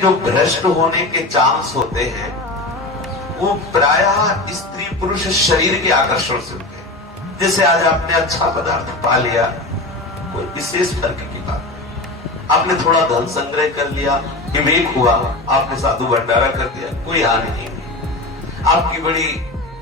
जो भ्रष्ट होने के चांस होते हैं वो प्रायः स्त्री पुरुष शरीर के आकर्षण से होते हैं। जैसे आज आपने अच्छा पदार्थ पा लिया, कोई विशेष फर्क की बात नहीं। आपने थोड़ा धन संग्रह कर लिया, विवेक हुआ, आपने साधु भंडारा कर दिया, कोई हानि नहीं हुई। आपकी बड़ी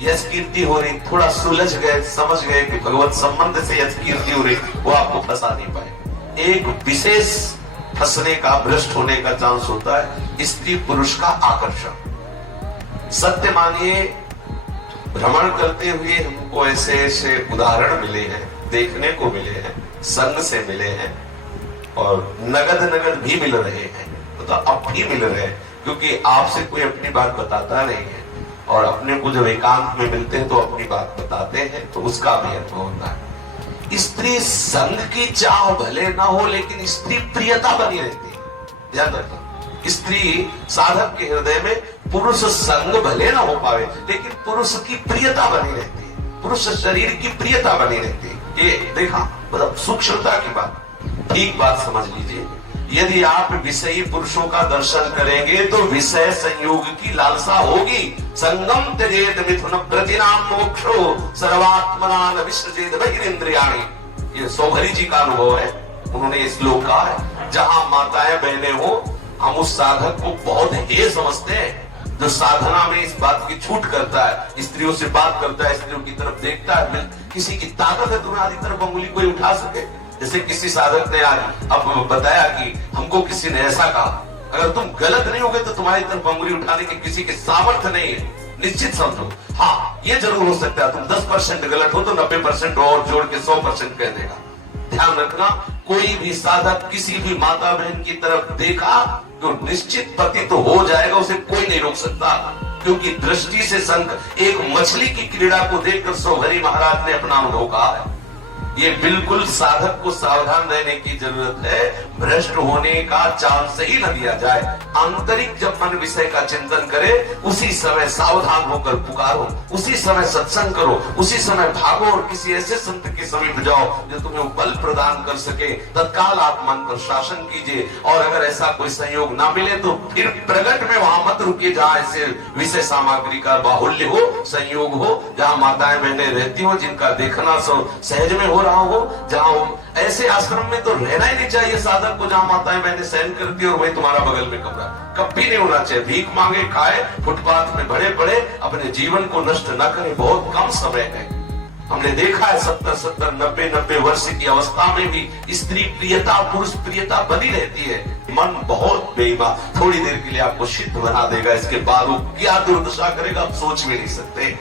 यश कीर्ति हो रही, थोड़ा सुलझ गए, समझ गए कि भगवत संबंध से यश कीर्ति हो रही, वो आपको फंसा नहीं पाए। एक विशेष फंसने का, भ्रष्ट होने का चांस होता है स्त्री पुरुष का आकर्षण। सत्य मानिए, भ्रमण करते हुए हमको ऐसे ऐसे उदाहरण मिले हैं, देखने को मिले हैं, संग से मिले हैं और नगद भी मिल रहे हैं। तो अब भी मिल रहे हैं, क्योंकि आपसे कोई अपनी बात बताता नहीं है और अपने को जब एकांत में मिलते हैं तो अपनी बात बताते हैं, तो उसका भी अनुभव होता है। स्त्री संग की चाह भले ना हो, लेकिन स्त्री प्रियता बनी रहती है। याद रखना, स्त्री साधक के हृदय में पुरुष संग भले ना हो पावे, लेकिन पुरुष की प्रियता बनी रहती है, पुरुष शरीर की प्रियता बनी रहती है। ये देखा, मतलब सूक्ष्मता की बात, ठीक बात समझ लीजिए। यदि आप विषयी पुरुषों का दर्शन करेंगे तो विषय संयोग की लालसा होगी। संगम त्यजेत मिथुन प्रतिनाम मोक्षो सर्वात्मना विसृजेत बहिरिंद्रियाणि। ये सौभरी जी का अनुभव है, उन्होंने इस श्लोक कहा है। जहां माताएं बहनें हो, हम उस साधक को बहुत हे समझते हैं जो साधना में इस बात की छूट करता है, स्त्रियों से बात करता है, स्त्रियों की तरफ देखता है। किसी की ताकत है तुम्हारी तरफ अंगुली कोई उठा सके? जैसे किसी साधक ने आज अब बताया कि हमको किसी ने ऐसा कहा, अगर तुम गलत नहीं होगे तो तुम्हारी तरफ अंगुली उठाने के किसी के सामर्थ्य नहीं है, निश्चित समझो। हाँ, ये जरूर हो सकता है तुम 10% गलत हो तो 90% और जोड़ के 100% कह देगा। ध्यान रखना, कोई भी साधक किसी भी माता बहन की तरफ देखा तो निश्चित पति तो हो जाएगा, उसे कोई नहीं रोक सकता। क्योंकि दृष्टि से संग, एक मछली की क्रीड़ा को देखकर सौभरी महाराज ने अपना अनुभव कहा है। ये बिल्कुल साधक को सावधान रहने की जरूरत है, भ्रष्ट होने का चांस ही न दिया जाए। आंतरिक जब मन विषय का चिंतन करे, उसी समय सावधान होकर पुकारो, उसी समय सत्संग करो, उसी समय भागो और किसी ऐसे संत के समीप जाओ जो तुम्हें बल प्रदान कर सके। तत्काल आप मन पर शासन कीजिए, और अगर ऐसा कोई संयोग ना मिले तो फिर प्रगट में वहां मत रुकिए जहां ऐसे विषय सामग्री का बाहुल्य हो, संयोग हो, जहां माताएं बहनें रहती हो, जिनका देखना सहज में हो रहा हो। जहां ऐसे आश्रम में तो रहना ही नहीं चाहिए साधक को जहां माताएं बहनें सहन करती है और वही तुम्हारा बगल में कमरा। कभी नहीं होना चाहिए। भीख मांगे खाए, फुटपाथ में भरे पड़े, अपने जीवन को नष्ट न करें। बहुत कम समय है, हमने देखा है 70, 90 वर्ष की अवस्था में भी स्त्री प्रियता, पुरुष प्रियता बनी रहती है। मन बहुत बेईमान, थोड़ी देर के लिए आपको सिद्ध बना देगा, इसके बाद वो क्या दुर्दशा करेगा आप सोच भी नहीं सकते।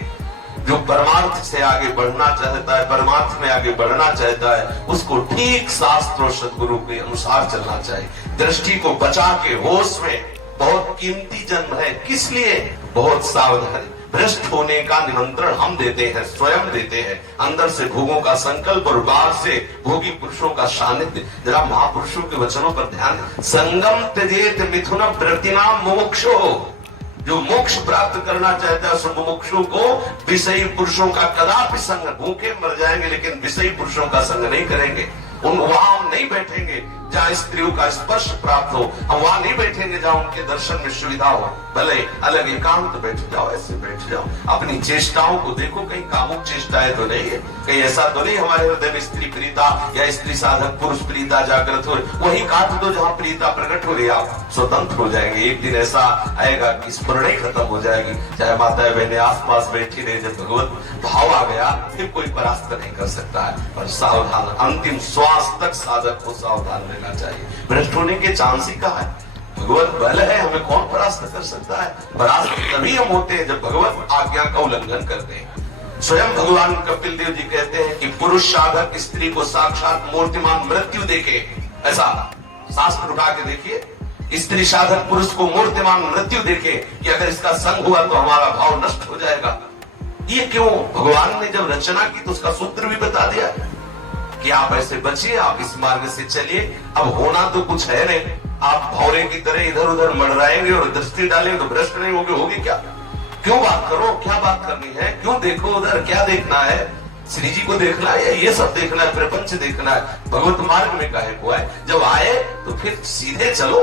जो परमार्थ से आगे बढ़ना चाहता है, परमार्थ में आगे बढ़ना चाहता है, उसको ठीक शास्त्र और सद्गुरु के अनुसार चलना चाहिए। दृष्टि को बचा के होश में, बहुत कीमती जन्म है, किस लिए? बहुत सावधानी। भ्रष्ट होने का निमंत्रण हम देते हैं, स्वयं देते हैं। अंदर से भोगों का संकल्प और बाहर से भोगी पुरुषों का सानिध्य। जरा महापुरुषों के वचनों पर ध्यान दें। संगम त्यजेत मिथुन प्रतिनाम मोक्षो। जो मोक्ष प्राप्त करना चाहता है उस मुमुक्षु को विषयी पुरुषों का कदापि संग, भूखे मर जाएंगे लेकिन विषयी पुरुषों का संग नहीं करेंगे। वहां हम नहीं बैठेंगे जहां स्त्रियों का स्पर्श प्राप्त हो, हम वहां नहीं बैठेंगे जहां उनके दर्शन में सुविधा हो। भले अलग एकांत बैठ जाओ, ऐसे बैठ जाओ, अपनी चेष्टाओं को देखो, कहीं कामुक चेष्टाएं तो नहीं है, कहीं ऐसा तो नहीं हमारे हृदय में स्त्री प्रीता या स्त्री साधक पुरुष प्रीता जागृत हो। वही काट दो जहां प्रीता प्रकट हो रही, आप स्वतंत्र हो जाएंगे। एक दिन ऐसा आएगा कि स्मरण ही खत्म हो जाएगी, चाहे माताएं बहनें आसपास बैठी रहे। जब भगवत भाव आ गया फिर कोई परास्त नहीं कर सकता है। पर सावधान, अंतिम श्वास तक साधक को सावधान रहना चाहिए। भ्रष्ट होने के चांस ही कहा है, भगवत बल है, हमें कौन परास्त कर सकता है? परास्त तभी हम होते हैं जब भगवत आज्ञा का उल्लंघन करते हैं। स्वयं भगवान कपिल देव जी कहते हैं कि पुरुष साधक स्त्री को साक्षात मूर्तिमान मृत्यु देखे। ऐसा शास्त्र उठा के देखिए, स्त्री साधक पुरुष को मूर्तिमान मृत्यु देखे कि अगर इसका संग हुआ तो हमारा भाव नष्ट हो जाएगा। ये क्यों? भगवान ने जब रचना की तो उसका सूत्र भी बता दिया कि आप ऐसे बचिए, आप इस मार्ग से चलिए। अब होना तो कुछ है नहीं, आप भौरे की तरह इधर उधर मंडराएंगे और दृष्टि डालेंगे तो भ्रष्ट नहीं होगे, होगी क्या? क्यों बात करो, क्या बात करनी है? क्यों देखो उधर, क्या देखना है? श्री जी को देखना है या ये सब देखना है, प्रपंच देखना है? भगवत मार्ग में काहे को आए? जब आए तो फिर सीधे चलो।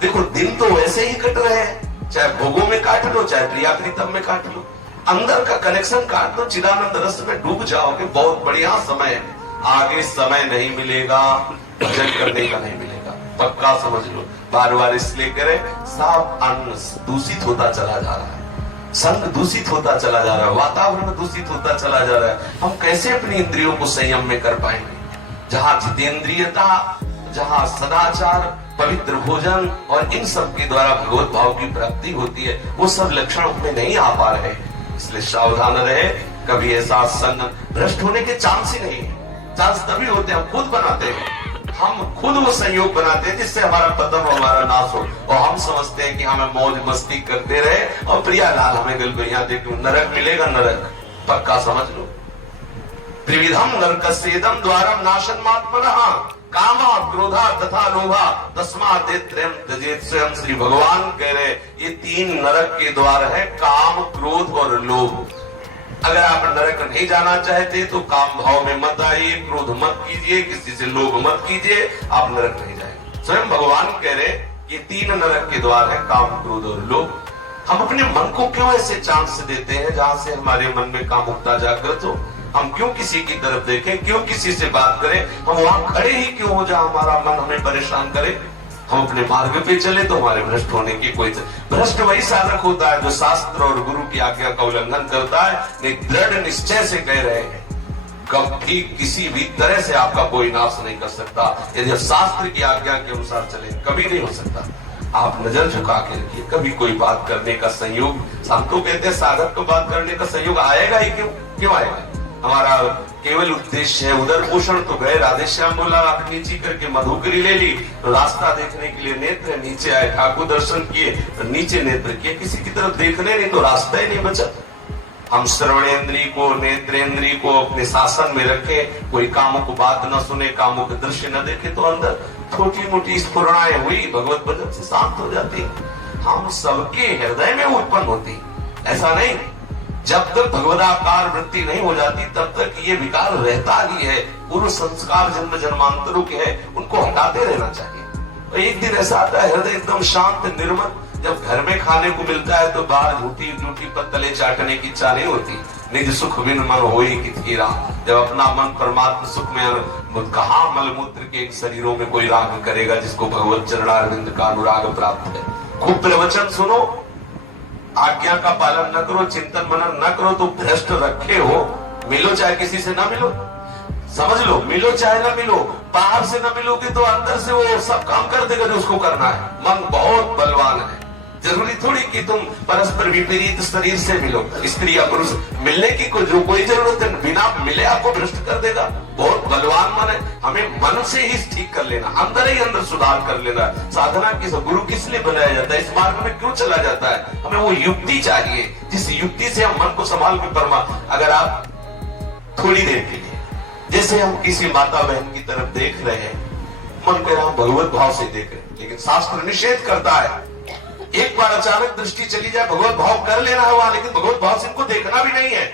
देखो दिन तो वैसे ही कट रहे हैं, चाहे भोगों में काट लो चाहे प्रिया प्रीतम में काट लो, अंदर का कनेक्शन काट दो, चिदानंद रस में डूब जाओगे। बहुत बढ़िया समय है, आगे समय नहीं मिलेगा, भजन करने का नहीं मिलेगा, पक्का समझ लो। बार बार इसलिए करे, सब अन्न दूषित होता चला जा रहा है, संग दूषित होता चला जा रहा है, वातावरण दूषित होता चला जा रहा है। हम कैसे अपनी इंद्रियों को संयम में कर पाएंगे? जहां जितेंद्रियता, जहां सदाचार, पवित्र भोजन और इन सब के द्वारा भगवत भाव की प्राप्ति होती है, वो सब लक्षण में नहीं आ पा रहे। इसलिए सावधान रहे, कभी ऐसा संग भ्रष्ट होने के चांस ही नहीं है। चांस तभी होते हैं हम खुद बनाते हैं, हम खुद वो संयोग बनाते हैं जिससे हमारा पतन और हमारा नाश हो, और हम समझते हैं कि हमें मौज मस्ती करते रहे और प्रियालाल हमें दिल को यहाँ देखो नरक मिलेगा, नरक पक्का समझ लो। त्रिविधम नरकस्येदम द्वारम नाशनमात्मनः कामा क्रोधा तथा लोभा तस्मात् त्रयम् त्यजेत्। स्वयं श्री भगवान कह रहे ये तीन नरक के द्वार है, काम, क्रोध और लोभ। अगर आप नरक नहीं जाना चाहते तो काम भाव में मत आइए, क्रोध मत कीजिए, किसी से लोभ मत कीजिए, आप नरक नहीं जाएंगे। स्वयं भगवान कह रहे ये तीन नरक के द्वार है, काम, क्रोध और लोभ। हम अपने मन को क्यों ऐसे चांस देते हैं जहां से हमारे मन में कामुकता जागृत हो? हम क्यों किसी की तरफ देखें, क्यों किसी से बात करें? हम वहां खड़े ही क्यों हो जहां हमारा मन हमें परेशान करे? हम अपने मार्ग पे चले तो हमारे भ्रष्ट होने की कोई, भ्रष्ट वही साधक होता है जो शास्त्र और गुरु की आज्ञा का उल्लंघन करता है, नहीं दृढ़ निश्चय से कह रहे हैं कभी किसी भी तरह से आपका कोई नाश नहीं कर सकता यदि शास्त्र की आज्ञा के अनुसार चले, कभी नहीं हो सकता। आप नजर झुका के रखिए, कभी कोई बात करने का संयोग, हम तो कहते हैं साधक को बात करने का संयोग आएगा ही क्यों? क्यों आएगा? हमारा केवल उद्देश्य है उधर पोषण तो गए, राधेश्याम बोला आप नीचे करके मधुकरी ले ली, रास्ता देखने के लिए नेत्र नीचे आए, ठाकुर दर्शन किए नीचे नेत्र किए, किसी की तरफ देखने नहीं तो रास्ता ही नहीं बचा। हम श्रवणेन्द्रिय को, नेत्रेंद्रिय को अपने शासन में रखे, कोई कामों को बात न सुने, कामों के दृश्य न देखे तो अंदर छोटी मोटी स्फुरणाएं हुई भगवत भजन से शांत हो जाती। हम सबके हृदय में उत्पन्न होती, ऐसा नहीं। जब तक भगवदाकार वृत्ति नहीं हो जाती तब तक ये विकार रहता ही है। पूर्व संस्कार जन्म जन्मांतरों के है, उनको हटाते रहना चाहिए। एक दिन ऐसा आता है हृदय एकदम शांत निर्मल, जब घर में खाने को मिलता है तो बाहर झूठी झूठी पत्तले चाटने की इच्छा नहीं होती। निज सुख बिन मन होई किथीरा, जब अपना मन परमात्मा सुख में, कहा मलमूत्र के शरीरों में कोई राग करेगा जिसको भगवत चरणारविंद का अनुराग प्राप्त है। खूब प्रवचन सुनो, आज्ञा का पालन न करो, चिंतन मनन न करो तो भ्रष्ट रखे हो। मिलो चाहे किसी से ना मिलो, समझ लो, मिलो चाहे ना मिलो, बाहर से ना मिलोगे तो अंदर से वो सब काम कर देगा जो उसको करना है। मन बहुत बलवान है, जरूरी थोड़ी कि तुम परस्पर विपरीत शरीर से मिलो, स्त्री या पुरुष मिलने की जो कोई जरूरत है, बिना मिले आपको भ्रष्ट कर देगा। बहुत बलवान मन है, हमें मन से ही ठीक कर लेना, अंदर ही अंदर सुधार कर लेना। साधना किस गुरु किस लिए बनाया जाता है, इस मार्ग में क्यों चला जाता है? हमें वो युक्ति चाहिए जिस युक्ति से हम मन को संभाल के परमा। अगर आप थोड़ी देर के लिए, जैसे हम किसी माता बहन की तरफ देख रहे हैं, मन कह रहा हम भगवत भाव से देख रहे हैं, लेकिन शास्त्र निषेध करता है एक बार अचानक दृष्टि चली जाए भगवत भाव कर लेना है वहां, लेकिन भगवत भाव से इनको देखना भी नहीं है।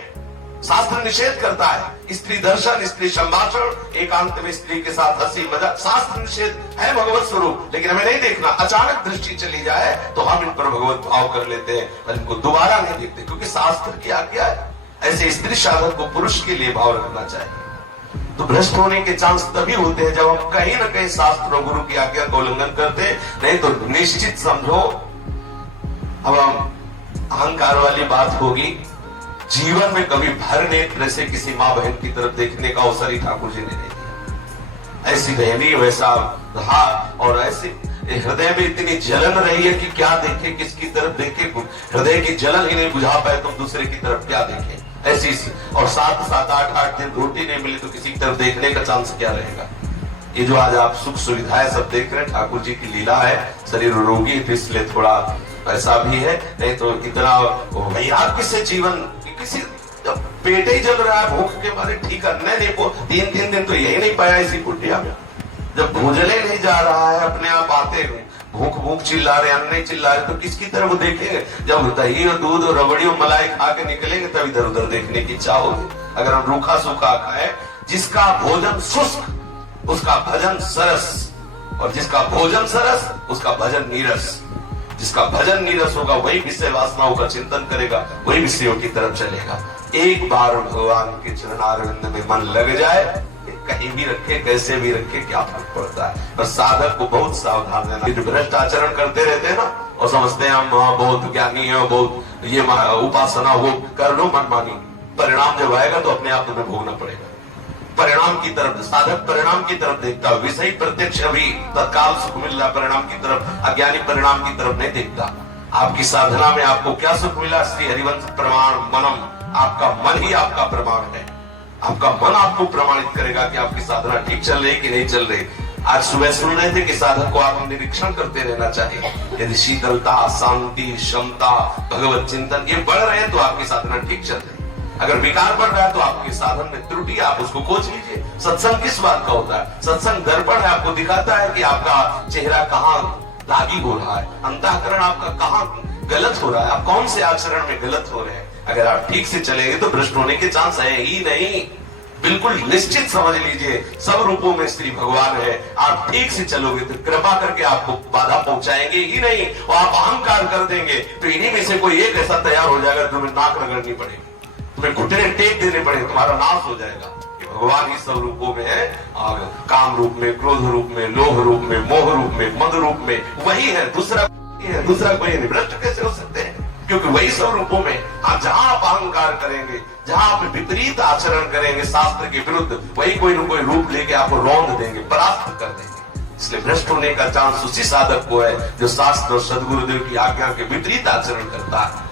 शास्त्र निषेध करता है स्त्री दर्शन, स्त्री संभाषण, एकांत में स्त्री के साथ हंसी मजाक, शास्त्र निषेध है भगवत स्वरूप, लेकिन हमें नहीं देखना। अचानक दृष्टि चली जाए तो हम इन पर भगवत भाव कर लेते हैं और इनको दोबारा नहीं देखते, क्योंकि शास्त्र की आज्ञा है। ऐसे स्त्री साधक को पुरुष के लिए भाव रखना चाहिए। तो भ्रष्ट होने के चांस तभी होते हैं जब हम कहीं ना कहीं शास्त्र और गुरु की आज्ञा का उल्लंघन करते, नहीं तो निश्चित समझो अब अहंकार वाली बात होगी। जीवन में कभी भर नेत्र से किसी माँ बहन की तरफ देखने का अवसर ही ठाकुर जी ने नहीं दिया। ऐसी बहनी वैसा रहा, और ऐसे हृदय में इतनी जलन रही है कि क्या देखे, किसकी तरफ देखे, हृदय की जलन ही नहीं बुझा पाए तो दूसरे की तरफ क्या देखे। ऐसी और 7-8 दिन रोटी नहीं मिली तो किसी की तरफ देखने का चांस क्या रहेगा। ये जो आज आप सुख सुविधाएं सब देख रहे हैं, ठाकुर जी की लीला है। शरीर रोगी है इसलिए थोड़ा ऐसा भी है, नहीं तो इतना वैराग्य से जीवन, किसी जब पेट ही जल रहा है भूख के मारे, ठीक अन्य नहीं को 3 दिन तो यही नहीं पाया इसी कुटिया में। जब भोजने नहीं जा रहा है, अपने आप आते भूख भूख चिल्ला रहे, अन्न नहीं चिल्ला रहे, तो किसकी तरफ देखेंगे? जब दही और दूध और रबड़ी और मलाई खा के निकलेंगे तब इधर उधर देखने की इच्छा होगी। अगर हम रूखा सूखा खाए, जिसका भोजन शुष्क उसका भजन सरस, और जिसका भोजन सरस उसका भजन नीरस। जिसका भजन नीरस होगा वही विषय वासनाओं का चिंतन करेगा, वही विषयों की तरफ चलेगा। एक बार भगवान के चरणारविंद में मन लग जाए, कहीं भी रखे कैसे भी रखे क्या फर्क पड़ता है। पर साधक को बहुत सावधान रहना। जो भ्रष्ट आचरण करते रहते हैं ना और समझते हैं हम बहुत ज्ञानी है, बहुत ये उपासना वो कर लो मनमानी, परिणाम जब आएगा तो अपने आप तुम्हें भोगना पड़ेगा। परिणाम की तरफ साधक परिणाम की तरफ देखता है, विषय प्रत्यक्ष अभी तत्काल सुख मिल रहा, परिणाम की तरफ अज्ञानी परिणाम की तरफ नहीं देखता। आपकी साधना में आपको क्या सुख मिला? श्री हरिवंश प्रमाण मनम, आपका मन ही आपका प्रमाण है। आपका मन आपको प्रमाणित करेगा कि आपकी साधना ठीक चल रही कि नहीं चल रही। आज सुबह सुन रहे थे कि साधक को आप निरीक्षण करते रहना चाहिए। यदि शीतलता, शांति, क्षमता, भगवत चिंतन ये बढ़ रहे हैं तो आपकी साधना ठीक चल रही है। अगर विकार बढ़ रहा है तो आपके साधन में त्रुटि, आप उसको खोज लीजिए। सत्संग किस बात का होता है? सत्संग दर्पण है, आपको दिखाता है कि आपका चेहरा कहाँ दागी हो रहा है, अंतःकरण आपका कहाँ गलत हो रहा है, आप कौन से आचरण में गलत हो रहे हैं। अगर आप ठीक से चलेंगे तो भ्रष्ट होने के चांस है ही नहीं। बिल्कुल निश्चित समझ लीजिए, सब रूपों में श्री भगवान है। आप ठीक से चलोगे तो कृपा करके आपको बाधा पहुंचाएंगे ही नहीं और आप अहंकार कर देंगे तो इन्हीं में से कोई एक ऐसा तैयार हो जाएगा तुम्हें नाक रगड़नी पड़ेगी, तुम्हें घुटने टेक देने पड़े, तुम्हारा नाश हो जाएगा। कि भगवान ही सब रूपों में है, और काम रूप में, क्रोध रूप में, लोभ रूप में, मोह रूप में, मद रूप में, वही है। दूसरा कोई नहीं। भ्रष्ट कैसे हो सकते हैं? क्योंकि वही सब रूपों में। आप जहां आप अहंकार करेंगे, जहां आप विपरीत आचरण करेंगे शास्त्र के विरुद्ध, वही कोई न कोई रूप लेके आपको रौंद देंगे, परास्त कर देंगे। इसलिए भ्रष्ट होने का चांस उसी साधक को है जो शास्त्र और सदगुरुदेव की आज्ञा के विपरीत आचरण करता है।